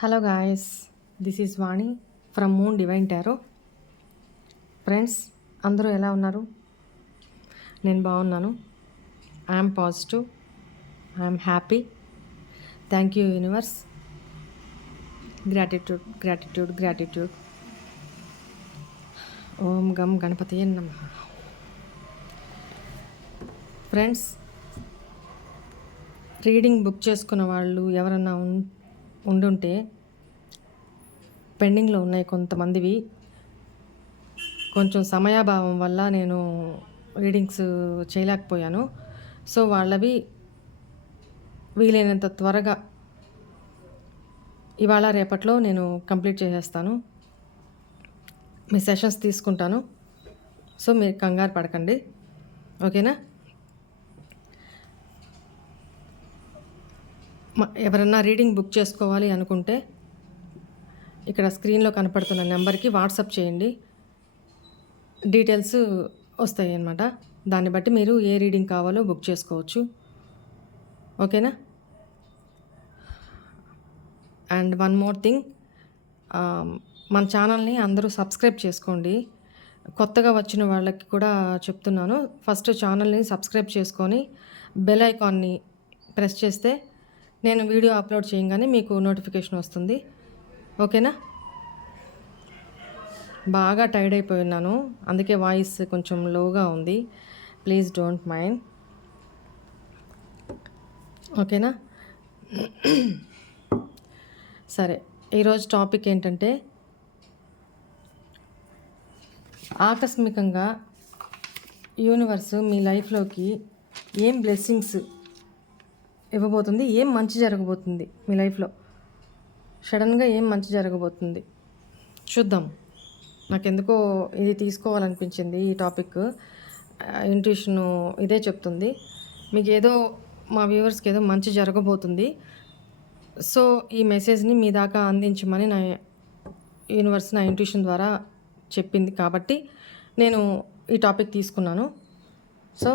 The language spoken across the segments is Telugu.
Hello guys, this is Vani from moon divine tarot. Friends, అందరూ ఎలా ఉన్నారు? నేను బాగున్నాను. I'm positive, I'm happy. Thank you universe. Gratitude gratitude gratitude. ఓం గం గణపతి నమః. ఫ్రెండ్స్, రీడింగ్ బుక్ చేసుకున్న వాళ్ళు ఎవరన్నా ఉండుంటే పెండింగ్లో ఉన్నాయి కొంతమందివి. కొంచెం సమయాభావం వల్ల నేను రీడింగ్స్ చేయలేకపోయాను. సో వాళ్ళవి వీలైనంత త్వరగా ఇవాళ రేపట్లో నేను కంప్లీట్ చేసేస్తాను. మీ సెషన్స్ తీసుకుంటాను. సో మీరు కంగారు పడకండి, ఓకేనా? ఎవరన్నా రీడింగ్ బుక్ చేసుకోవాలి అనుకుంటే ఇక్కడ స్క్రీన్లో కనపడుతున్న నెంబర్కి వాట్సాప్ చేయండి. డీటెయిల్స్ వస్తాయి అన్నమాట. దాన్ని బట్టి మీరు ఏ రీడింగ్ కావాలో బుక్ చేసుకోవచ్చు, ఓకేనా? అండ్ వన్ మోర్ థింగ్, మన ఛానల్ని అందరూ సబ్స్క్రైబ్ చేసుకోండి. కొత్తగా వచ్చిన వాళ్ళకి కూడా చెప్తున్నాను, ఫస్ట్ ఛానల్ని సబ్స్క్రైబ్ చేసుకొని బెల్ ఐకాన్ని ప్రెస్ చేస్తే నేను వీడియో అప్లోడ్ చేయగానే మీకు నోటిఫికేషన్ వస్తుంది, ఓకేనా? బాగా టైర్డ్ అయిపోయి ఉన్నాను, అందుకే వాయిస్ కొంచెం లోగా ఉంది. ప్లీజ్ డోంట్ మైండ్, ఓకేనా? సరే, ఈరోజు టాపిక్ ఏంటంటే ఆకస్మికంగా యూనివర్స్ మీ లైఫ్లోకి ఏం బ్లెస్సింగ్స్ ఇవ్వబోతుంది, ఏం మంచి జరగబోతుంది మీ లైఫ్లో. సడన్గా ఏం మంచి జరగబోతుంది చూద్దాం. నాకెందుకో ఇది తీసుకోవాలనిపించింది ఈ టాపిక్. ఇంట్యూషను ఇదే చెప్తుంది, మీకు ఏదో మా వ్యూవర్స్కి ఏదో మంచి జరగబోతుంది. సో ఈ మెసేజ్ని మీ దాకా అందించమని నా యూనివర్స్ నా ఇంట్యూషన్ ద్వారా చెప్పింది కాబట్టి నేను ఈ టాపిక్ తీసుకున్నాను. So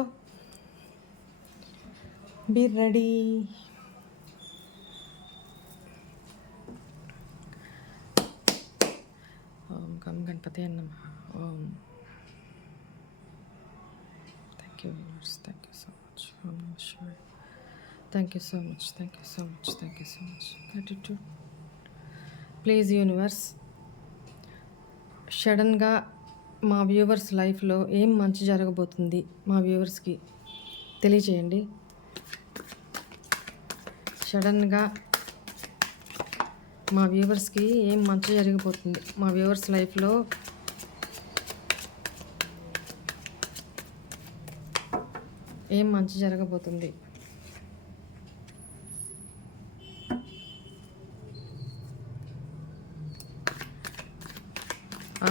be ready. ఓం గం గణపతి నమః. ఓం. Thank you universe, thank you so much. ఓం నమః శివాయ. Thank you so much, thank you so much, thank you so much. Gratitude. Please universe, సడన్గా మా వ్యూవర్స్ లైఫ్లో ఏం మంచి జరగబోతుంది మా వ్యూవర్స్కి తెలియచేయండి. సడన్గా మా వ్యూవర్స్కి ఏం మంచి జరిగిపోతుంది, మా వ్యూవర్స్ లైఫ్లో ఏం మంచి జరగబోతుంది.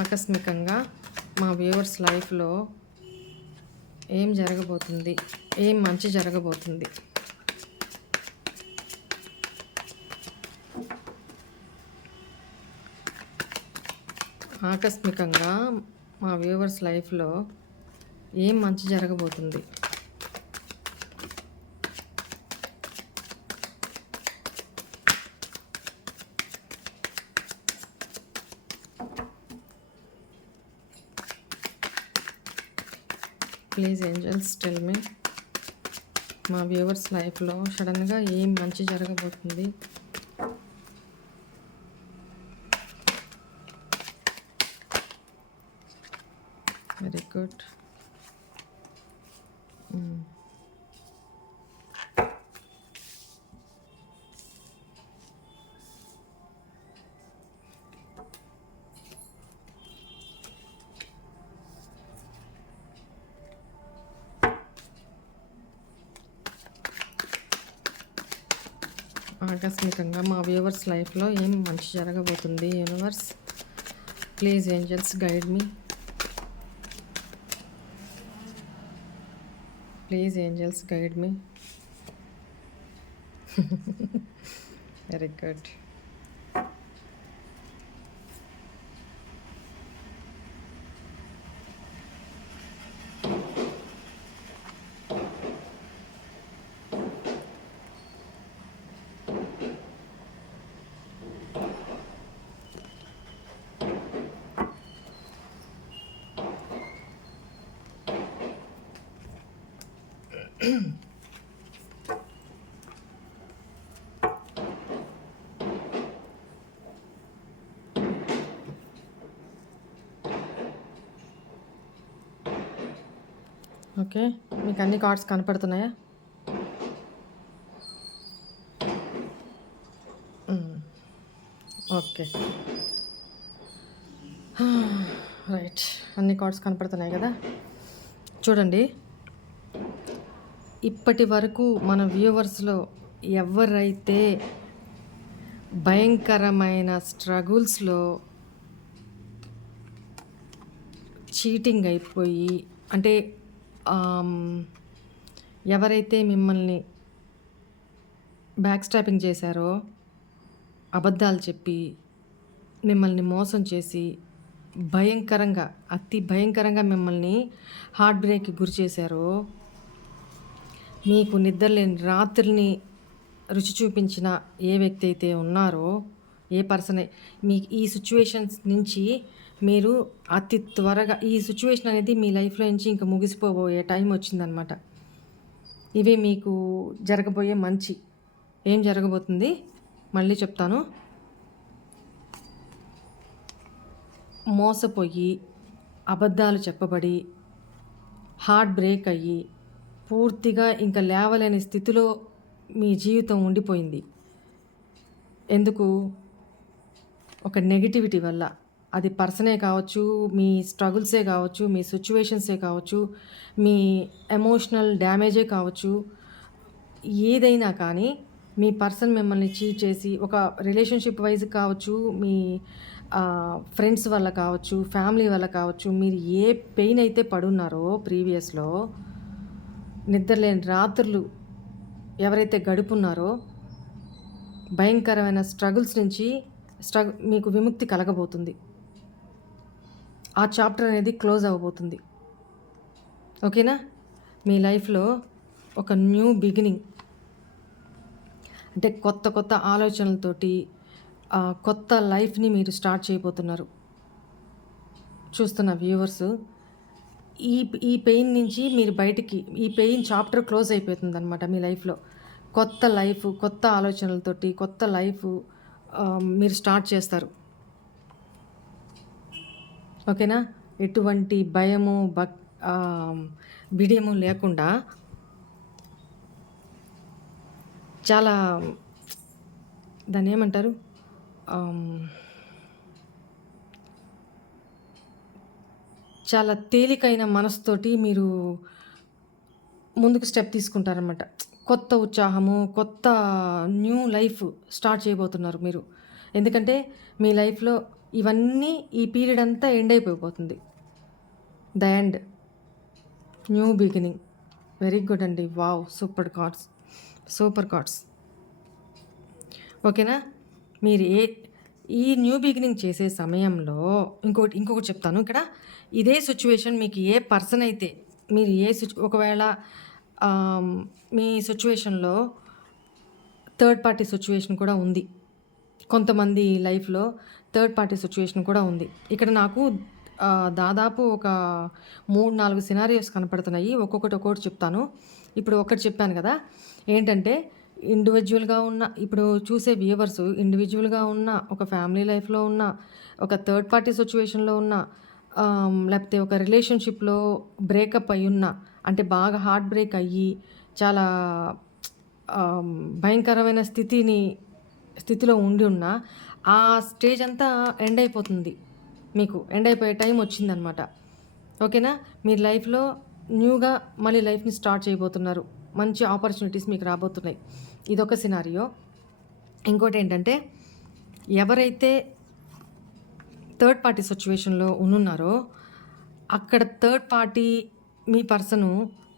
ఆకస్మికంగా మా వ్యూవర్స్ లైఫ్లో ఏం జరగబోతుంది, ఏం మంచి జరగబోతుంది. ఆకస్మికంగా మా వ్యూవర్స్ లైఫ్లో ఏం మంచి జరగబోతుంది. ప్లీజ్ ఏంజల్స్ టెల్ మీ, మా వ్యూవర్స్ లైఫ్లో సడన్గా ఏం మంచి జరగబోతుంది. Very good. ఆకస్మికంగా మా వ్యూవర్స్ లైఫ్లో ఏం మంచి జరగబోతుంది. Universe, please angels guide me. Please angels guide me. Very good. Okay, మీకు అన్ని కార్డ్స్ కనపడుతున్నాయా? ఓకే, రైట్, అన్ని కార్డ్స్ కనపడుతున్నాయి కదా. చూడండి, ఇప్పటి వరకు మన వ్యూవర్స్లో ఎవరైతే భయంకరమైన స్ట్రగుల్స్లో చీటింగ్ అయిపోయి, అంటే ఎవరైతే మిమ్మల్ని బ్యాక్ స్టాపింగ్ చేశారో, అబద్ధాలు చెప్పి మిమ్మల్ని మోసం చేసి భయంకరంగా, అతి భయంకరంగా మిమ్మల్ని హార్ట్ బ్రేక్కి గురి చేశారో, మీకు నిద్రలేని రాత్రిని రుచి చూపించిన ఏ వ్యక్తి అయితే ఉన్నారో, ఏ పర్సన్, మీకు ఈ సిచ్యువేషన్స్ నుంచి మీరు అతి త్వరగా, ఈ సిచ్యువేషన్ అనేది మీ లైఫ్లో నుంచి ఇంకా ముగిసిపోబోయే టైం వచ్చిందనమాట. ఇవి మీకు జరగబోయే మంచి. ఏం జరగబోతుంది మళ్ళీ చెప్తాను. మోసపోయి, అబద్ధాలు చెప్పబడి, హార్ట్ బ్రేక్ అయ్యి, పూర్తిగా ఇంకా లేవలేని స్థితిలో మీ జీవితం ఉండిపోయింది. ఎందుకు? ఒక నెగిటివిటీ వల్ల. అది పర్సనే కావచ్చు, మీ స్ట్రగుల్సే కావచ్చు, మీ సిచ్యువేషన్సే కావచ్చు, మీ ఎమోషనల్ డ్యామేజే కావచ్చు, ఏదైనా కానీ మీ పర్సన్ మిమ్మల్ని చీట్ చేసి, ఒక రిలేషన్షిప్ వైజ్ కావచ్చు, మీ ఫ్రెండ్స్ వల్ల కావచ్చు, ఫ్యామిలీ వల్ల కావచ్చు, మీరు ఏ పెయిన్ అయితే పడున్నారో ప్రీవియస్లో, నిద్రలేని రాత్రులు ఎవరైతే గడుపున్నారో, భయంకరమైన స్ట్రగుల్స్ నుంచి మీకు విముక్తి కలగబోతుంది. ఆ చాప్టర్ అనేది క్లోజ్ అవ్వబోతుంది. ఓకేనా? మీ లైఫ్లో ఒక న్యూ బిగినింగ్, అంటే కొత్త కొత్త ఆలోచనలతోటి కొత్త లైఫ్ని మీరు స్టార్ట్ చేయబోతున్నారు. చూస్తున్న వ్యూవర్స్, ఈ పెయిన్ నుంచి మీరు బయటికి, ఈ పెయిన్ చాప్టర్ క్లోజ్ అయిపోతుంది అనమాట. మీ లైఫ్లో కొత్త లైఫ్, కొత్త ఆలోచనలతోటి కొత్త లైఫ్ మీరు స్టార్ట్ చేస్తారు. ఓకేనా? ఎటువంటి భయము బిడియము లేకుండా చాలా, దాన్ని ఏమంటారు, చాలా తేలికైన మనసుతోటి మీరు ముందుకు స్టెప్ తీసుకుంటారనమాట. కొత్త ఉత్సాహము, కొత్త న్యూ లైఫ్ స్టార్ట్ చేయబోతున్నారు మీరు. ఎందుకంటే మీ లైఫ్లో ఇవన్నీ, ఈ పీరియడ్ అంతా ఎండ్ అయిపోయిపోతుంది. The end, new beginning. Very good అండి. Wow, super cards, super cards. ఓకేనా? మీరు ఈ న్యూ బిగినింగ్ చేసే సమయంలో ఇంకొకటి చెప్తాను ఇక్కడ. ఇదే సిచ్యువేషన్ మీకు ఏ పర్సన్ అయితే, మీరు ఒకవేళ మీ సిచ్యువేషన్లో థర్డ్ పార్టీ సిచ్యువేషన్ కూడా ఉంది. కొంతమంది లైఫ్లో థర్డ్ పార్టీ సిచ్యువేషన్ కూడా ఉంది. ఇక్కడ నాకు దాదాపు ఒక 3-4 సినారియోస్ కనపడుతున్నాయి. ఒక్కొక్కటి చెప్తాను. ఇప్పుడు ఒకటి చెప్పాను కదా, ఏంటంటే ఇండివిజువల్గా ఉన్న, ఇప్పుడు చూసే వ్యూవర్స్ ఇండివిజువల్గా ఉన్న, ఒక ఫ్యామిలీ లైఫ్లో ఉన్న, ఒక థర్డ్ పార్టీ సిచ్యువేషన్లో ఉన్న, లేకపోతే ఒక రిలేషన్షిప్లో బ్రేకప్ అయి ఉన్న, అంటే బాగా హార్ట్ బ్రేక్ అయ్యి చాలా భయంకరమైన స్థితిలో ఉండి ఉన్న, ఆ స్టేజ్ అంతా ఎండ్ అయిపోతుంది. మీకు ఎండ్ అయిపోయే టైం వచ్చిందనమాట. ఓకేనా? మీరు లైఫ్లో న్యూగా మళ్ళీ లైఫ్ని స్టార్ట్ చేయబోతున్నారు. మంచి ఆపర్చునిటీస్ మీకు రాబోతున్నాయి. ఇదొక సినారియో. ఇంకోటి ఏంటంటే, ఎవరైతే థర్డ్ పార్టీ సిచ్యువేషన్లో ఉన్నారో, అక్కడ థర్డ్ పార్టీ, మీ పర్సను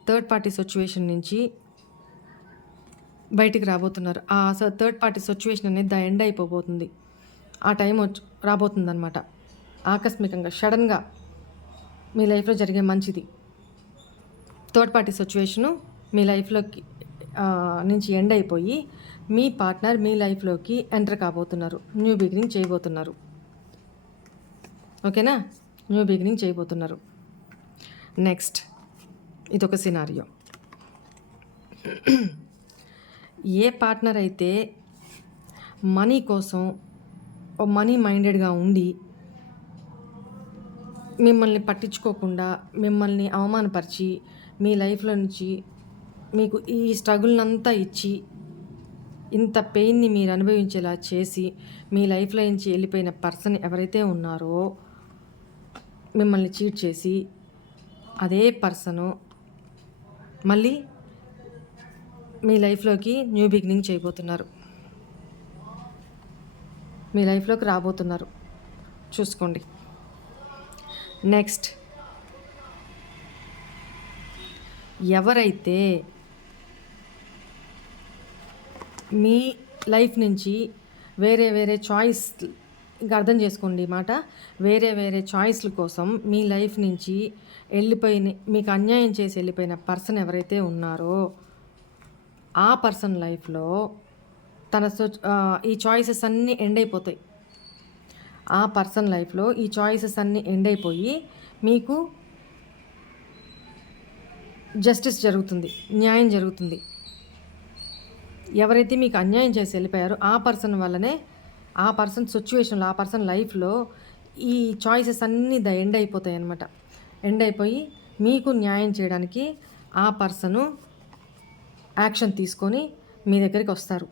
థర్డ్ పార్టీ సిచ్యువేషన్ నుంచి బయటికి రాబోతున్నారు. ఆ థర్డ్ పార్టీ సిచ్యువేషన్ అనేది ద ఎండ్ అయిపోబోతుంది. ఆ టైం రాబోతుందన్నమాట. ఆకస్మికంగా, సడన్గా మీ లైఫ్లో జరిగే మంచిది. థర్డ్ పార్టీ సిచ్యువేషను మీ లైఫ్లోకి నుంచి ఎండ్ అయిపోయి, మీ పార్ట్నర్ మీ లైఫ్లోకి ఎంటర్ కాబోతున్నారు. న్యూ బిగినింగ్ చేయబోతున్నారు. ఓకేనా? న్యూ బిగినింగ్ చేయబోతున్నారు. నెక్స్ట్, ఇదొక సినారియో. ఏ పార్ట్నర్ అయితే మనీ కోసం మనీ మైండెడ్గా ఉండి మిమ్మల్ని పట్టించుకోకుండా మిమ్మల్ని అవమానపరిచి మీ లైఫ్లో నుంచి మీకు ఈ స్ట్రగుల్నంతా ఇచ్చి ఇంత పెయిన్ని మీరు అనుభవించేలా చేసి మీ లైఫ్లో నుంచి వెళ్ళిపోయిన పర్సన్ ఎవరైతే ఉన్నారో మిమ్మల్ని చీట్ చేసి అదే పర్సను మళ్ళీ మీ లైఫ్లోకి న్యూ బిగినింగ్ చేయబోతున్నారు, మీ లైఫ్లోకి రాబోతున్నారు. చూసుకోండి. నెక్స్ట్, ఎవరైతే మీ లైఫ్ నుంచి వేరే వేరే చాయిస్, ఇంకా అర్థం చేసుకోండి మాట, వేరే వేరే చాయిస్ల కోసం మీ లైఫ్ నుంచి వెళ్ళిపోయిన, మీకు అన్యాయం చేసి వెళ్ళిపోయిన పర్సన్ ఎవరైతే ఉన్నారో ఆ పర్సన్ లైఫ్లో ఈ చాయిసెస్ అన్నీ ఎండ్ అయిపోతాయి. ఆ పర్సన్ లైఫ్లో ఈ చాయిసెస్ అన్నీ ఎండ్ అయిపోయి మీకు జస్టిస్ జరుగుతుంది, న్యాయం జరుగుతుంది. ఎవరైతే మీకు అన్యాయం చేసి వెళ్ళిపోయారో ఆ పర్సన్ వల్లనే, ఆ పర్సన్ సిచ్యువేషన్లో, ఆ పర్సన్ లైఫ్లో ఈ చాయిసెస్ అన్నీ ఎండ్ అయిపోతాయి అన్నమాట. ఎండ్ అయిపోయి మీకు న్యాయం చేయడానికి ఆ పర్సను యాక్షన్ తీసుకొని మీ దగ్గరికి వస్తారు.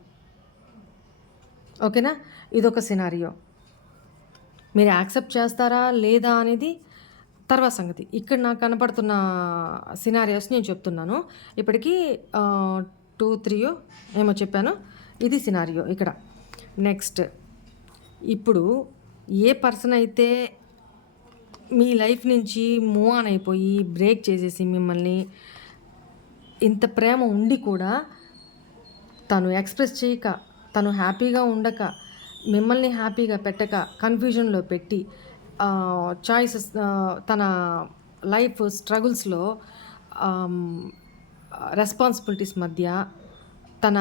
ఓకేనా? ఇదొక సినారియో. మీరు యాక్సెప్ట్ చేస్తారా లేదా అనేది తర్వాత సంగతి. ఇక్కడ నాకు కనపడుతున్న సినారియోస్ నేను చెప్తున్నాను. ఇప్పటికీ 2-3 ఏమో చెప్పాను. ఇది సినారియో ఇక్కడ. నెక్స్ట్, ఇప్పుడు ఏ పర్సన్ అయితే మీ లైఫ్ నుంచి మూవ్ ఆన్ అయిపోయి బ్రేక్ చేసేసి మిమ్మల్ని ఇంత ప్రేమ ఉండి కూడా తను ఎక్స్ప్రెస్ చేయక, తను హ్యాపీగా ఉండక, మిమ్మల్ని హ్యాపీగా పెట్టక, కన్ఫ్యూజన్లో పెట్టి, చాయిసెస్, తన లైఫ్ స్ట్రగుల్స్లో, రెస్పాన్సిబిలిటీస్ మధ్య, తన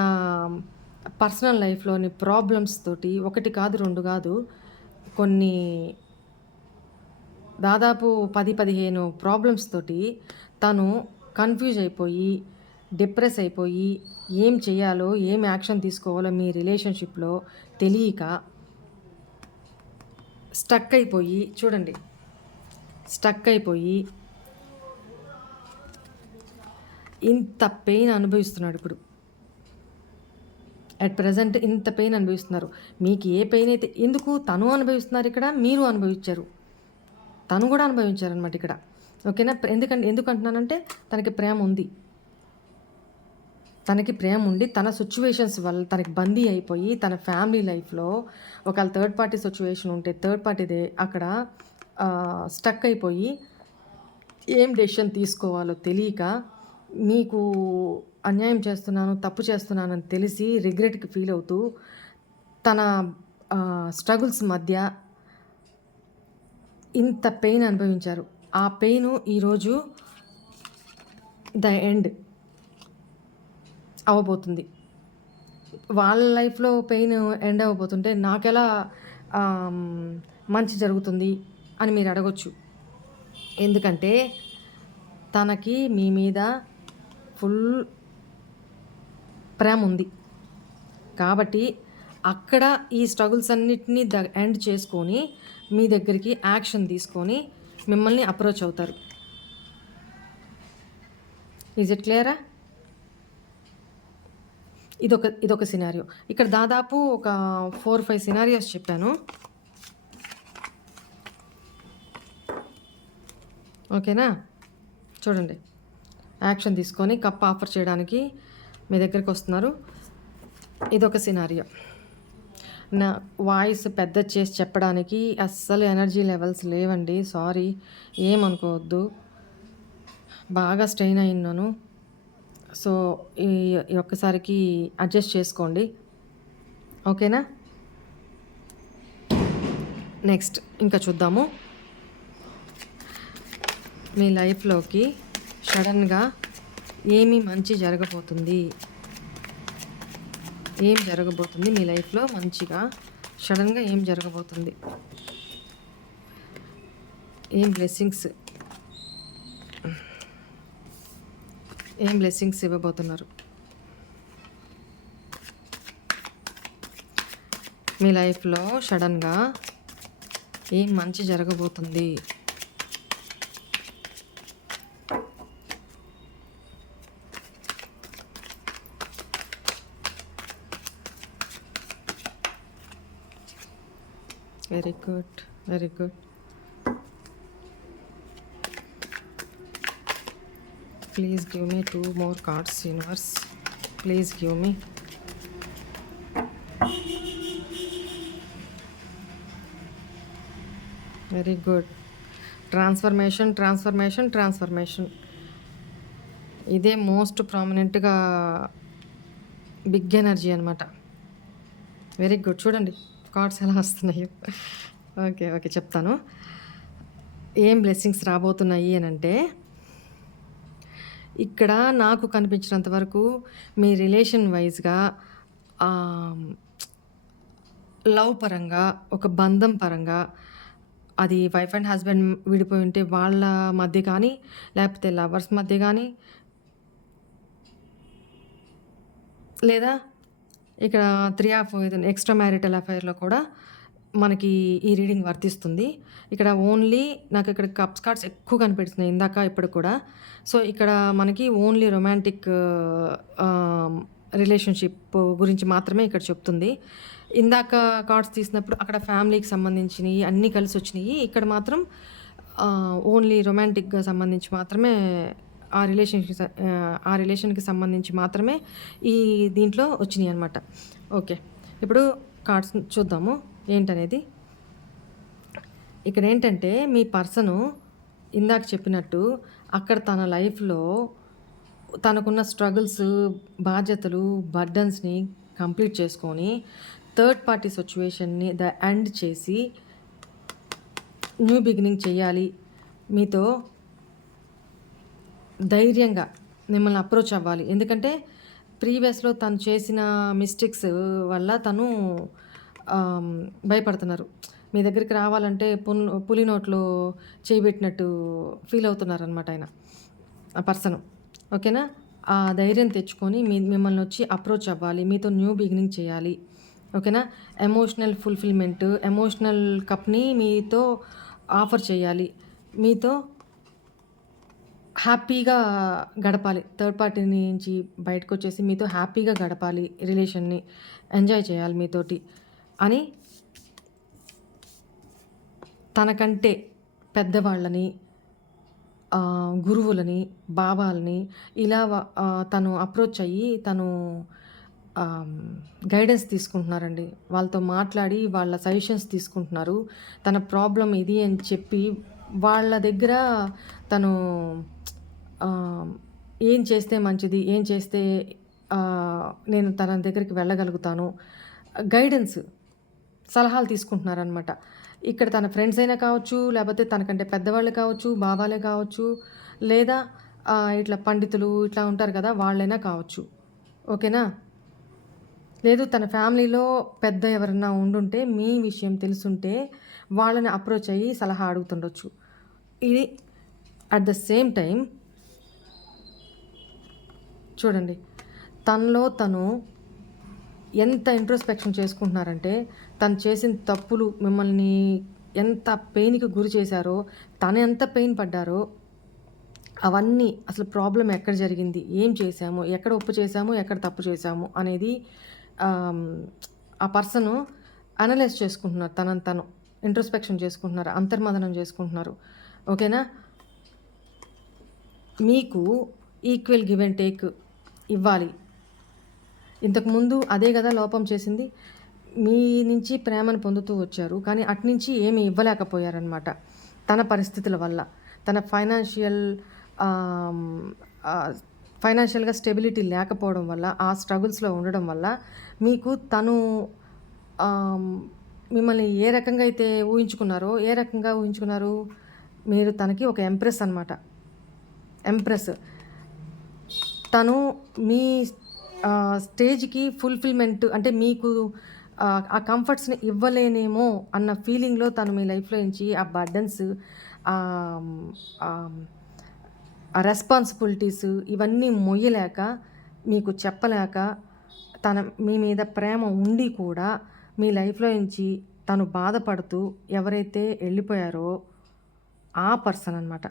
పర్సనల్ లైఫ్లోని ప్రాబ్లమ్స్ తోటి, 1 కాదు 2 కాదు, కొన్ని దాదాపు 10-15 ప్రాబ్లమ్స్ తోటి తను కన్ఫ్యూజ్ అయిపోయి, డిప్రెస్ అయిపోయి, ఏం చేయాలో, ఏం యాక్షన్ తీసుకోవాలో మీ రిలేషన్షిప్లో తెలియక స్టక్ అయిపోయి, చూడండి, స్టక్ అయిపోయి ఇంత పెయిన్ అనుభవిస్తున్నాడు. ఇప్పుడు అట్ ప్రజెంట్ ఇంత పెయిన్ అనుభవిస్తున్నారు. మీకు ఏ పెయిన్ అయితే, ఎందుకు తను అనుభవిస్తున్నారు, ఇక్కడ మీరు అనుభవించారు, తను కూడా అనుభవించారనమాట ఇక్కడ. ఓకేనా? ఎందుకు అంటున్నానంటే తనకి ప్రేమ ఉంది, తనకి ప్రేమ ఉండి తన సిచ్యువేషన్స్ వల్ల తనకి బందీ అయిపోయి, తన ఫ్యామిలీ లైఫ్లో ఒకవేళ థర్డ్ పార్టీ సిచ్యువేషన్ ఉంటే థర్డ్ పార్టీదే అక్కడ స్టక్ అయిపోయి ఏం డెసిషన్ తీసుకోవాలో తెలియక, మీకు అన్యాయం చేస్తున్నాను, తప్పు చేస్తున్నానని తెలిసి రిగ్రెట్కి ఫీల్ అవుతూ తన స్ట్రగుల్స్ మధ్య ఇంత పెయిన్ అనుభవించారు. ఆ పెయిన్ ఈరోజు ద ఎండ్ అవ్వబోతుంది. వాళ్ళ లైఫ్లో పెయిన్ ఎండ్ అవ్వబోతుంటే నాకెలా మంచి జరుగుతుంది అని మీరు అడగొచ్చు. ఎందుకంటే తనకి మీ మీద ఫుల్ ప్రేమ ఉంది కాబట్టి అక్కడ ఈ స్ట్రగుల్స్ అన్నిటినీ ఎండ్ చేసుకొని మీ దగ్గరికి యాక్షన్ తీసుకొని మిమ్మల్ని అప్రోచ్ అవుతారు. ఈజ్ ఇట్ క్లియరా? ఇదొక సినారియో. ఇక్కడ దాదాపు ఒక 4-5 సినారియోస్ చెప్పాను. ఓకేనా? చూడండి, యాక్షన్ తీసుకొని కప్ ఆఫర్ చేయడానికి మీ దగ్గరికి వస్తున్నారు. ఇదొక సినారియో. నా వాయిస్ పెద్ద చేసి చెప్పడానికి అస్సలు ఎనర్జీ లెవెల్స్ లేవండి, సారీ, ఏమనుకోవద్దు. బాగా స్ట్రెయిన్ అయినాను. సో ఈ ఒక్కసారికి అడ్జస్ట్ చేసుకోండి. ఓకేనా? నెక్స్ట్ ఇంకా చూద్దాము. మీ లైఫ్లోకి సడన్గా ఏమి మంచి జరగబోతుంది, ఏం జరగబోతుంది మీ లైఫ్లో మంచిగా, సడన్గా ఏం జరగబోతుంది, ఏం బ్లెస్సింగ్స్ ఇవ్వబోతున్నారు. మీ లైఫ్లో సడన్గా ఏం మంచి జరగబోతుంది? Very good, very good. Please give me 2 more cards, universe. Please give me. Very good. Transformation, transformation, transformation. ఇదే మోస్ట్ ప్రామినెంట్గా బిగ్ ఎనర్జీ అనమాట. Very good. చూడండి కార్డ్స్ ఎలా వస్తున్నాయి. ఓకే ఓకే, చెప్తాను ఏం బ్లెస్సింగ్స్ రాబోతున్నాయి అని అంటే, ఇక్కడ నాకు కనిపించినంత వరకు మీ రిలేషన్ వైజ్గా లవ్ పరంగా, ఒక బంధం పరంగా, అది వైఫ్ అండ్ హస్బెండ్ విడిపోయి ఉంటే వాళ్ళ మధ్య కానీ, లేకపోతే లవర్స్ మధ్య కానీ, లేదా ఇక్కడ 3 ఆఫ్ ఏదైనా ఎక్స్ట్రా మ్యారిటల్ అఫైర్లో కూడా మనకి ఈ రీడింగ్ వర్తిస్తుంది. ఇక్కడ ఓన్లీ నాకు ఇక్కడ కప్స్ కార్డ్స్ ఎక్కువ కనిపిస్తున్నాయి ఇందాక ఇప్పుడు కూడా. సో ఇక్కడ మనకి ఓన్లీ రొమాంటిక్ రిలేషన్షిప్ గురించి మాత్రమే ఇక్కడ చెప్తుంది. ఇందాక కార్డ్స్ తీసినప్పుడు అక్కడ ఫ్యామిలీకి సంబంధించినవి అన్నీ కలిసి వచ్చినాయి. ఇక్కడ మాత్రం ఓన్లీ రొమాంటిక్గా సంబంధించి మాత్రమే ఆ రిలేషన్కి సంబంధించి మాత్రమే ఈ దీంట్లో వచ్చినాయి అనమాట. ఓకే, ఇప్పుడు కార్డ్స్ చూద్దాము ఏంటనేది. ఇక్కడ ఏంటంటే మీ పర్సను ఇందాక చెప్పినట్టు అక్కడ తన లైఫ్లో తనకున్న స్ట్రగుల్స్, బాధ్యతలు, బర్డన్స్ని కంప్లీట్ చేసుకొని థర్డ్ పార్టీ సిచ్యువేషన్ని ఎండ్ చేసి న్యూ బిగినింగ్ చేయాలి, మీతో ధైర్యంగా మిమ్మల్ని అప్రోచ్ అవ్వాలి. ఎందుకంటే ప్రీవియస్లో తను చేసిన మిస్టేక్స్ వల్ల తను భయపడుతున్నారు. మీ దగ్గరికి రావాలంటే పులి నోట్లో చేయబెట్టినట్టు ఫీల్ అవుతున్నారనమాట ఆయన, ఆ పర్సన్. ఓకేనా, ఆ ధైర్యం తెచ్చుకొని మిమ్మల్ని వచ్చి అప్రోచ్ అవ్వాలి, మీతో న్యూ బిగినింగ్ చేయాలి. ఓకేనా, ఎమోషనల్ ఫుల్ఫిల్మెంట్, ఎమోషనల్ కప్ని మీతో ఆఫర్ చేయాలి, మీతో హ్యాపీగా గడపాలి. థర్డ్ పార్టీ నుంచి బయటకు వచ్చేసి మీతో హ్యాపీగా గడపాలి, రిలేషన్ని ఎంజాయ్ చేయాలి మీతోటి అని తనకంటే పెద్దవాళ్ళని, గురువులని, బాబాలని ఇలా తను అప్రోచ్ అయ్యి తను గైడెన్స్ తీసుకుంటున్నారండి. వాళ్ళతో మాట్లాడి వాళ్ళ సజెషన్స్ తీసుకుంటున్నారు. తన ప్రాబ్లం ఇది అని చెప్పి వాళ్ళ దగ్గర తను ఏం చేస్తే మంచిది, ఏం చేస్తే నేను తన దగ్గరికి వెళ్ళగలుగుతాను, గైడెన్స్, సలహాలు తీసుకుంటున్నారనమాట. ఇక్కడ తన ఫ్రెండ్స్ అయినా కావచ్చు, లేకపోతే తనకంటే పెద్దవాళ్ళు కావచ్చు, బాబాలే కావచ్చు, లేదా ఇట్లా పండితులు ఇట్లా ఉంటారు కదా, వాళ్ళైనా కావచ్చు. ఓకేనా, లేదు తన ఫ్యామిలీలో పెద్ద ఎవరన్నా ఉండుంటే, మీ విషయం తెలుసుంటే వాళ్ళని అప్రోచ్ అయ్యి సలహా అడుగుతుండొచ్చు. ఇది అట్ ద సేమ్ టైం చూడండి, తనలో తను ఎంత ఇంట్రోస్పెక్షన్ చేసుకుంటున్నారంటే, తను చేసిన తప్పులు మిమ్మల్ని ఎంత పెయిన్కి గురి చేశారో, తను ఎంత పెయిన్ పడ్డారో అవన్నీ, అసలు ప్రాబ్లం ఎక్కడ జరిగింది, ఏం చేశాము, ఎక్కడ ఒప్పు చేశాము, ఎక్కడ తప్పు చేశాము అనేది ఆ పర్సన్ అనలైజ్ చేసుకుంటున్నారు. తనని తను ఇంట్రోస్పెక్షన్ చేసుకుంటున్నారు, అంతర్మదనం చేసుకుంటున్నారు. ఓకేనా, మీకు ఈక్వల్ గివ్ అండ్ టేక్ ఇవ్వాలి. ఇంతకుముందు అదే కదా లోపం చేసింది. మీ నుంచి ప్రేమను పొందుతూ వచ్చారు, కానీ అట్నుంచి ఏమీ ఇవ్వలేకపోయారనమాట. తన పరిస్థితుల వల్ల, తన ఫైనాన్షియల్గా స్టెబిలిటీ లేకపోవడం వల్ల, ఆ స్ట్రగుల్స్లో ఉండడం వల్ల మీకు తను మిమ్మల్ని ఏ రకంగా అయితే ఊహించుకున్నారో, ఏ రకంగా ఊహించుకున్నారు, మీరు తనకి ఒక ఎంప్రెస్ అనమాట. ఎంప్రెస్. తను మీ స్టేజ్కి ఫుల్ఫిల్మెంట్ అంటే మీకు ఆ కంఫర్ట్స్ని ఇవ్వలేనేమో అన్న ఫీలింగ్లో తను మీ లైఫ్లో నుంచి ఆ బర్డన్స్, ఆ రెస్పాన్సిబిలిటీస్ ఇవన్నీ మొయ్యలేక, మీకు చెప్పలేక, మీ మీద ప్రేమ ఉండి కూడా మీ లైఫ్లో నుంచి తను బాధపడుతూ ఎవరైతే వెళ్ళిపోయారో ఆ పర్సన్ అనమాట.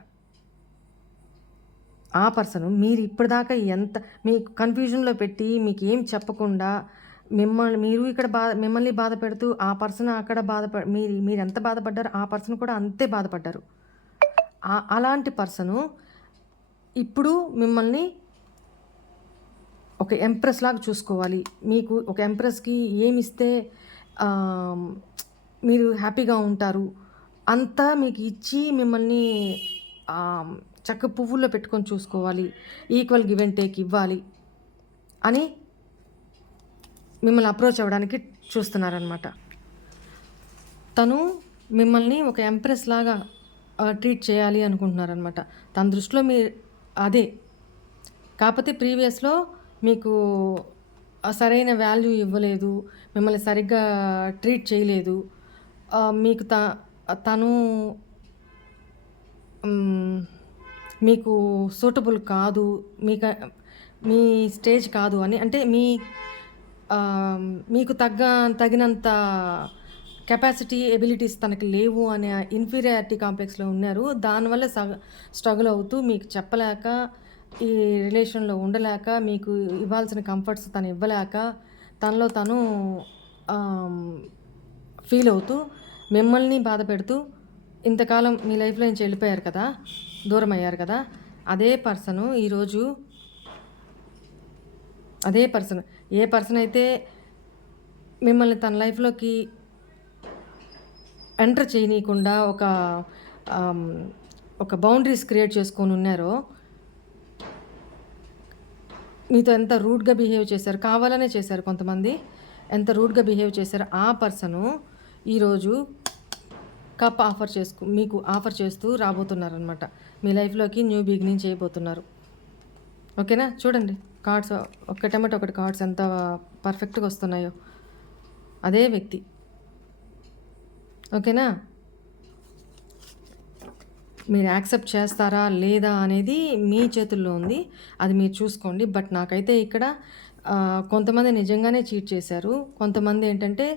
ఆ పర్సను మీరు ఇప్పటిదాకా ఎంత మీకు కన్‌ఫ్యూజన్‌లో పెట్టి మీకేం చెప్పకుండా మీరు ఇక్కడ మిమ్మల్ని బాధ పెడుతూ ఆ పర్సన్ అక్కడ మీరెంత బాధపడ్డారో ఆ పర్సన్ కూడా అంతే బాధపడ్డారు. అలాంటి పర్సను ఇప్పుడు మిమ్మల్ని ఒక ఎంప్రెస్ లాగా చూసుకోవాలి. మీకు ఒక ఎంప్రెస్‌కి ఏమిస్తే మీరు హ్యాపీగా ఉంటారు. అంతా మీకు ఇచ్చి మిమ్మల్ని చక్కగా పువ్వుల్లో పెట్టుకొని చూసుకోవాలి. ఈక్వల్ గివ్ అండ్ టేక్ ఇవ్వాలి అని మిమ్మల్ని అప్రోచ్ అవ్వడానికి చూస్తున్నారనమాట. తను మిమ్మల్ని ఒక ఎంప్రెస్ లాగా ట్రీట్ చేయాలి అనుకుంటున్నారనమాట. తన దృష్టిలో అదే. కాకపోతే ప్రీవియస్‌లో మీకు సరైన వాల్యూ ఇవ్వలేదు. మిమ్మల్ని సరిగ్గా ట్రీట్ చేయలేదు. మీకు తను మీకు సూటబుల్ కాదు. మీ స్టేజ్ కాదు అని అంటే మీకు తగినంత కెపాసిటీ, ఎబిలిటీస్ తనకి లేవు అనే ఇన్ఫీరియారిటీ కాంప్లెక్స్‌లో ఉన్నారు. దానివల్ల స్ట్రగుల్ అవుతూ మీకు చెప్పలేక, ఈ రిలేషన్‌లో ఉండలేక, మీకు ఇవ్వాల్సిన కంఫర్ట్స్ తను ఇవ్వలేక, తనలో తను ఫీల్ అవుతూ, మిమ్మల్ని బాధ పెడుతూ, ఇంతకాలం మీ లైఫ్‌లో నుంచి వెళ్ళిపోయారు కదా! దూరం అయ్యారు కదా! అదే పర్సను ఈరోజు ఏ పర్సన్ అయితే మిమ్మల్ని తన లైఫ్‌లోకి ఎంటర్ చేయనీయకుండా ఒక బౌండరీస్ క్రియేట్ చేసుకొని ఉన్నారో, మీతో ఎంత రూడ్‌గా బిహేవ్ చేశారు, కావాలనే చేశారు కొంతమంది. ఎంత రూడ్‌గా బిహేవ్ చేశారో ఆ పర్సను ఈరోజు కప్ మీకు ఆఫర్ చేస్తూ రాబోతున్నారనమాట. మీ లైఫ్‌లోకి న్యూ బిగినింగ్ చేయబోతున్నారు. ఓకేనా? చూడండి కార్డ్స్ ఒక్కటేమట ఒకటి కార్డ్స్ ఎంత పర్ఫెక్ట్‌గా వస్తున్నాయో. అదే వ్యక్తి. ఓకేనా? మీరు యాక్సెప్ట్ చేస్తారా లేదా అనేది మీ చేతుల్లో ఉంది. అది మీరు చూసుకోండి. బట్ నాకైతే ఇక్కడ కొంతమంది నిజంగానే చీట్ చేశారు. కొంతమంది ఏంటంటే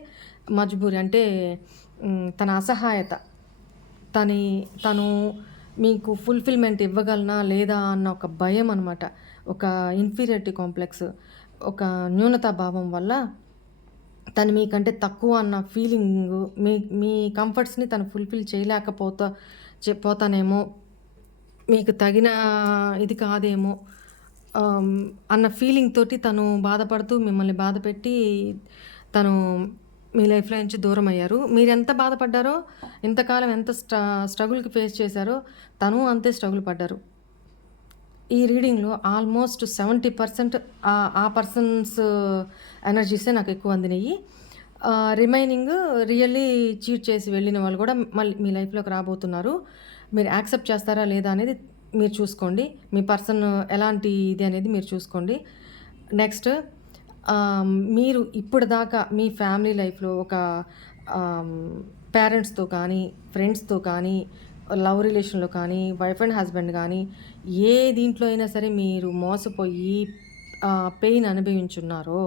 మజ్బూరి అంటే తన అసహాయత. తను మీకు ఫుల్ఫిల్మెంట్ ఇవ్వగలనా లేదా అన్న ఒక భయం అనమాట. ఒక ఇన్ఫీరియారిటీ కాంప్లెక్స్, ఒక న్యూనతా భావం వల్ల తను మీకంటే తక్కువ అన్న ఫీలింగు, మీ కంఫర్ట్స్‌ని తను ఫుల్ఫిల్ పోతానేమో, మీకు తగిన ఇది కాదేమో అన్న ఫీలింగ్ తోటి తను బాధపడుతూ మిమ్మల్ని బాధపెట్టి తను మీ లైఫ్‌లో నుంచి దూరం అయ్యారు. మీరెంత బాధపడ్డారో, ఇంతకాలం ఎంత స్ట్రగుల్‌కి ఫేస్ చేశారో తను అంతే స్ట్రగుల్ పడ్డారు. ఈ రీడింగ్‌లో ఆల్మోస్ట్ 70% ఆ పర్సన్స్ ఎనర్జీసే నాకు ఎక్కువ అందినయి. రిమైనింగ్ రియల్లీ చీట్ చేసి వెళ్ళిన వాళ్ళు కూడా మళ్ళీ మీ లైఫ్‌లోకి రాబోతున్నారు. మీరు యాక్సెప్ట్ చేస్తారా లేదా అనేది మీరు చూసుకోండి. మీ పర్సన్ ఎలాంటి ఇది అనేది మీరు చూసుకోండి. నెక్స్ట్ మీరు ఇప్పటిదాకా మీ ఫ్యామిలీ లైఫ్‌లో ఒక పేరెంట్స్‌తో కానీ, ఫ్రెండ్స్‌తో కానీ, లవ్ రిలేషన్‌లో కానీ, వైఫ్ అండ్ హస్బెండ్ కానీ, ఏ దీంట్లో అయినా సరే మీరు మోసపోయి పెయిన్ అనుభవించున్నారో,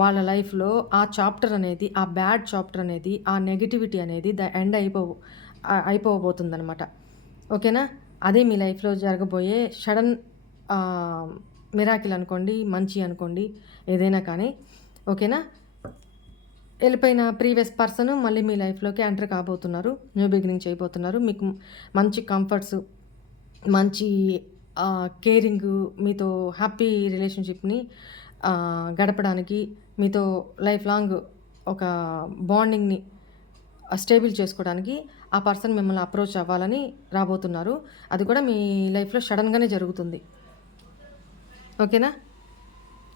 వాళ్ళ లైఫ్‌లో ఆ చాప్టర్ అనేది, ఆ బ్యాడ్ చాప్టర్ అనేది, ఆ నెగటివిటీ అనేది ఎండ్ అయిపోబోతుందనమాట. ఓకేనా? అదే మీ లైఫ్‌లో జరగబోయే సడన్ మిరాకిల్ అనుకోండి, మంచి అనుకోండి, ఏదైనా కానీ. ఓకేనా? వెళ్ళిపోయిన ప్రీవియస్ పర్సన్ మళ్ళీ మీ లైఫ్‌లోకి ఎంటర్ కాబోతున్నారు. న్యూ బిగినింగ్ చేయబోతున్నారు. మీకు మంచి కంఫర్ట్స్, మంచి కేరింగు, మీతో హ్యాపీ రిలేషన్‌షిప్‌ని గడపడానికి, మీతో లైఫ్ లాంగ్ ఒక బాండింగ్‌ని స్టేబుల్ చేసుకోవడానికి ఆ పర్సన్ మిమ్మల్ని అప్రోచ్ అవ్వాలని రాబోతున్నారు. అది కూడా మీ లైఫ్‌లో సడన్‌గానే జరుగుతుంది. ఓకేనా?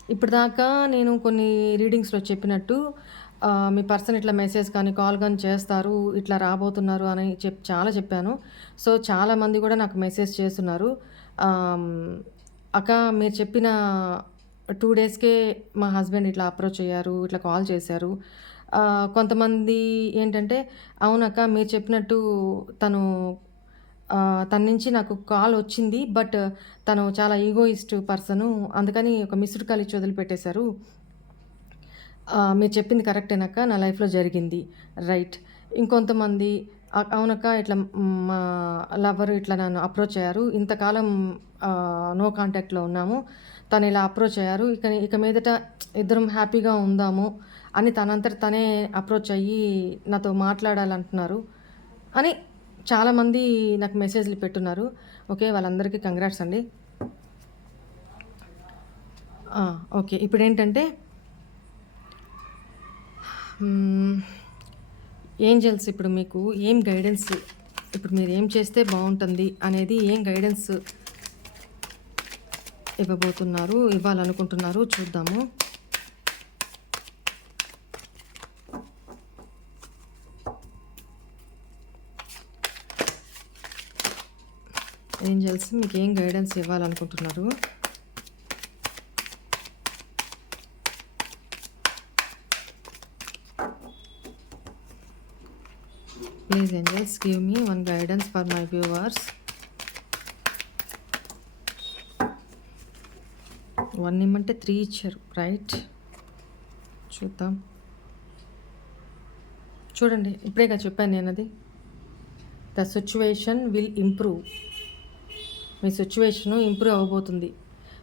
ఇప్పటిదాకా నేను కొన్ని రీడింగ్స్‌లో చెప్పినట్టు మీ పర్సన్ ఇట్లా మెసేజ్ కానీ, కాల్ కానీ చేస్తారు, ఇట్లా రాబోతున్నారు అని చాలా చెప్పాను. సో, చాలామంది కూడా నాకు మెసేజ్ చేస్తున్నారు. అక్క మీరు చెప్పిన 2 డేస్‌కే మా హస్బెండ్ ఇట్లా అప్రోచ్ అయ్యారు, ఇట్లా కాల్ చేశారు. కొంతమంది ఏంటంటే, అవునక్క మీరు చెప్పినట్టు తను తన నుంచి నాకు కాల్ వచ్చింది. బట్ తను చాలా ఈగోయిస్ట్ పర్సను. అందుకని ఒక మిస్డ్ కాల్ ఇచ్చి వదిలిపెట్టేశారు. మీరు చెప్పింది కరెక్టేనక్క. నా లైఫ్‌లో జరిగింది. రైట్. ఇంకొంతమంది అవునక్క ఇట్లా మా లవర్ ఇట్లా నన్ను అప్రోచ్ అయ్యారు. ఇంతకాలం నో కాంటాక్ట్‌లో ఉన్నాము. తను ఇలా అప్రోచ్ అయ్యారు. ఇక మీదట ఇద్దరం హ్యాపీగా ఉందాము అని తనంతట తనే అప్రోచ్ అయ్యి నాతో మాట్లాడాలంటున్నారు అని చాలామంది నాకు మెసేజ్‌లు పెట్టున్నారు. ఓకే. వాళ్ళందరికీ కంగ్రాట్స్ అండి. ఓకే. ఇప్పుడేంటంటే ఏంజెల్స్ ఇప్పుడు మీకు ఏం గైడెన్స్, ఇప్పుడు మీరు ఏం చేస్తే బాగుంటుంది అనేది ఏం గైడెన్స్ ఇవ్వాలనుకుంటున్నారు చూద్దాము. ఏంజెల్స్ మీకు ఏం guidance ఇవ్వాలనుకుంటున్నారు? Please angels give me one guidance for my viewers. 1 ఇమ్మంటే 3 ఇచ్చారు. రైట్. చూద్దాం. చూడండి ఇప్పుడేగా చెప్పాను నేను అది. The situation will improve. మీ సిచ్యువేషను ఇంప్రూవ్ అవ్వబోతుంది.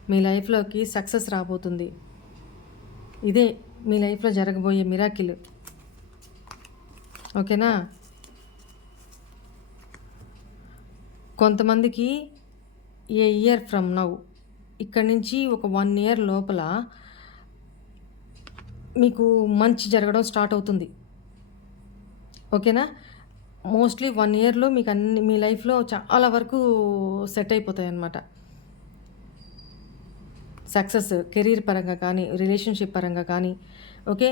మీ లైఫ్లోకి సక్సెస్ రాబోతుంది. ఇదే మీ లైఫ్లో జరగబోయే మిరాకిల్. ఓకేనా? కొంతమందికి ఏ ఇయర్ ఫ్రమ్ నౌ ఇక్కడి నుంచి ఒక 1 ఇయర్ లోపల మీకు మంచి జరగడం స్టార్ట్ అవుతుంది. ఓకేనా? మోస్ట్లీ 1 ఇయర్‌లో మీకు మీ లైఫ్‌లో చాలా వరకు సెట్ అయిపోతాయి అన్నమాట. సక్సెస్ కెరీర్ పరంగా కానీ, రిలేషన్షిప్ పరంగా కానీ, ఓకే.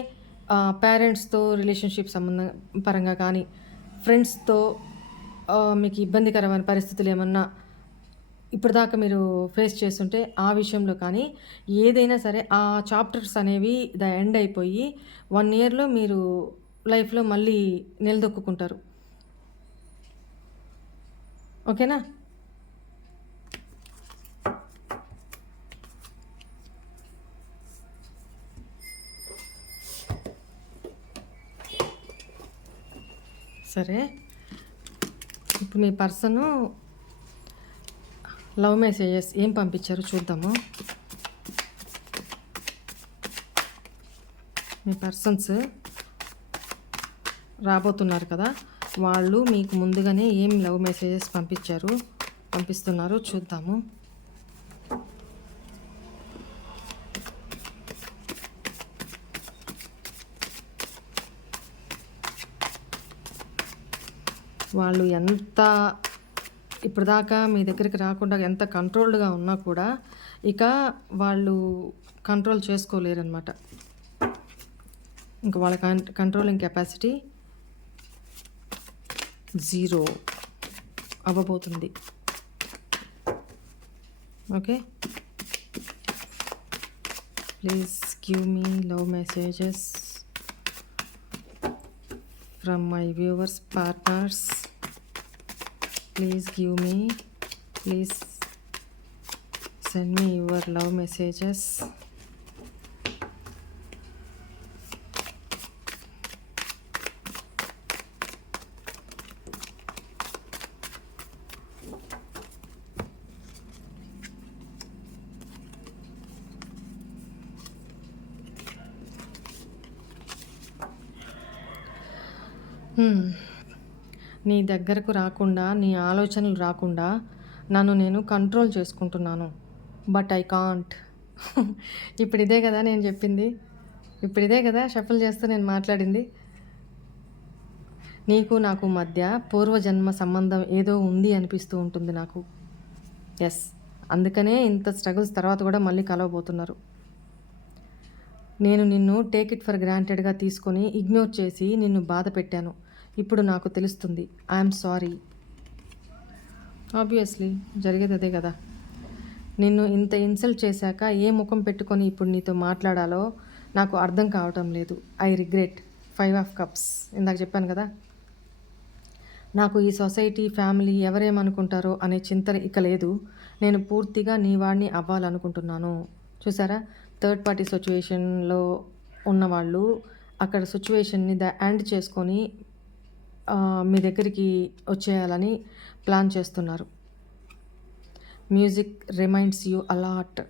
పేరెంట్స్‌తో రిలేషన్షిప్ సంబంధం పరంగా కానీ, ఫ్రెండ్స్‌తో మీకు ఇబ్బందికరమైన పరిస్థితులు ఏమన్నా ఇప్పటిదాకా మీరు ఫేస్ చేస్తుంటే ఆ విషయంలో కానీ ఏదైనా సరే ఆ చాప్టర్స్ అనేవి ఎండ్ అయిపోయి 1 ఇయర్‌లో మీరు లైఫ్‌లో మళ్ళీ నిలదొక్కుకుంటారు. ఓకేనా? సరే. ఇప్పుడు మీ పర్సను లవ్ మెసేజెస్ ఏం పంపించారో చూద్దాము. మీ పర్సన్స్ రాబోతున్నారు కదా, వాళ్ళు మీకు ముందుగానే ఏం లవ్ మెసేజెస్ పంపిస్తున్నారు చూద్దాము. వాళ్ళు ఎంత ఇప్పటిదాకా మీ దగ్గరికి రాకుండా ఎంత కంట్రోల్డ్గా ఉన్నా కూడా ఇక వాళ్ళు కంట్రోల్ చేసుకోలేరన్నమాట. ఇంకా వాళ్ళ కంట్రోలింగ్ కెపాసిటీ 0 అవ్వబోతుంది. Okay. Please give me love messages from my viewers partners. Please send me your love messages. నీ దగ్గరకు రాకుండా, నీ ఆలోచనలు రాకుండా నన్ను నేను కంట్రోల్ చేసుకుంటున్నాను. But I can't. ఇప్పుడు ఇదే కదా నేను చెప్పింది. ఇప్పుడు ఇదే కదా షఫుల్ చేస్తూ నేను మాట్లాడింది. నీకు నాకు మధ్య పూర్వజన్మ సంబంధం ఏదో ఉంది అనిపిస్తూ ఉంటుంది నాకు. ఎస్, అందుకనే ఇంత స్ట్రగుల్స్ తర్వాత కూడా మళ్ళీ కలవబోతున్నారు. నేను నిన్ను టేక్ ఇట్ ఫర్ గ్రాంటెడ్గా తీసుకొని ఇగ్నోర్ చేసి నిన్ను బాధ పెట్టాను. ఇప్పుడు నాకు తెలుస్తుంది. I'm sorry. ఆబ్వియస్లీ జరిగేది అదే కదా. నిన్ను ఇంత ఇన్సల్ట్ చేశాక ఏ ముఖం పెట్టుకొని ఇప్పుడు నీతో మాట్లాడాలో నాకు అర్థం కావటం లేదు. I regret. 5 ఆఫ్ కప్స్ ఇందాక చెప్పాను కదా. నాకు ఈ సొసైటీ, ఫ్యామిలీ ఎవరేమనుకుంటారో అనే చింతన ఇక లేదు. నేను పూర్తిగా నీ వాడిని అవ్వాలనుకుంటున్నాను. చూసారా, థర్డ్ పార్టీ సిచ్యువేషన్లో ఉన్నవాళ్ళు అక్కడ సిచ్యువేషన్ని ఎండ్ చేసుకొని మీ దగ్గరికి వచ్చేయాలని ప్లాన్ చేస్తున్నారు. Music reminds you a lot.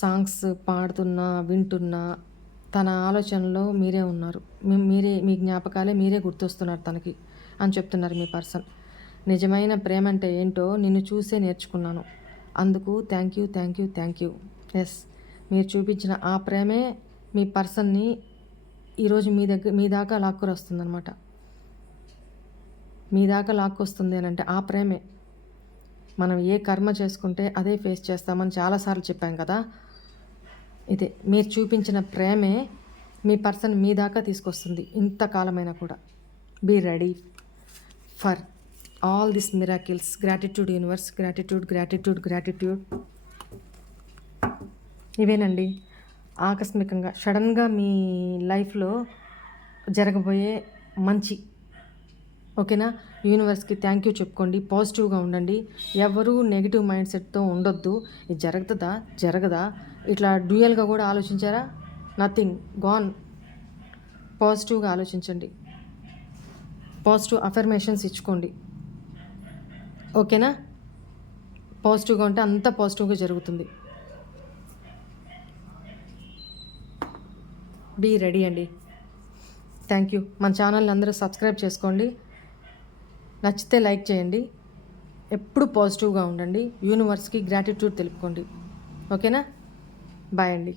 Songs పాడుతున్నా వింటున్నా తన ఆలోచనలో మీరే ఉన్నారు. మీ జ్ఞాపకాలే మీరే గుర్తొస్తున్నారు తనకి అని చెప్తున్నారు మీ పర్సన్. నిజమైన ప్రేమ అంటే ఏంటో నిన్ను చూసే నేర్చుకున్నాను, అందుకు thank you thank you thank you. Yes, మీరు చూపించిన ఆ ప్రేమే మీ పర్సన్ని ఈరోజు మీ దాకా లాక్కుని వస్తుందన్నమాట. మీ దాకా లాక్కొస్తుంది అని అంటే ఆ ప్రేమే. మనం ఏ కర్మ చేసుకుంటే అదే ఫేస్ చేస్తామని చాలాసార్లు చెప్పాం కదా. ఇదే మీరు చూపించిన ప్రేమే మీ పర్సన్ మీ దాకా తీసుకొస్తుంది ఇంతకాలమైనా కూడా. Be ready for all this miracles. Gratitude universe, gratitude gratitude gratitude. ఇవేనండి ఆకస్మికంగా సడన్గా మీ లైఫ్లో జరగబోయే మంచి. ఓకేనా? యూనివర్స్కి థ్యాంక్ యూ చెప్పుకోండి. పాజిటివ్గా ఉండండి. ఎవరూ నెగిటివ్ మైండ్ సెట్తో ఉండొద్దు. ఇది జరుగుతుందా జరగదా ఇట్లా డ్యూయల్గా కూడా ఆలోచించారా? Nothing, gone. పాజిటివ్గా ఆలోచించండి. పాజిటివ్ అఫర్మేషన్స్ ఇచ్చుకోండి. ఓకేనా? పాజిటివ్గా ఉంటే అంత పాజిటివ్గా జరుగుతుంది. బీ రెడీ అండి. Thank you. మన ఛానల్ని అందరూ సబ్స్క్రైబ్ చేసుకోండి. నచ్చితే లైక్ చేయండి. ఎప్పుడు పాజిటివ్గా ఉండండి. యూనివర్స్కి గ్రాటిట్యూడ్ తెలుపుకోండి. ఓకేనా? బాయ్ అండి.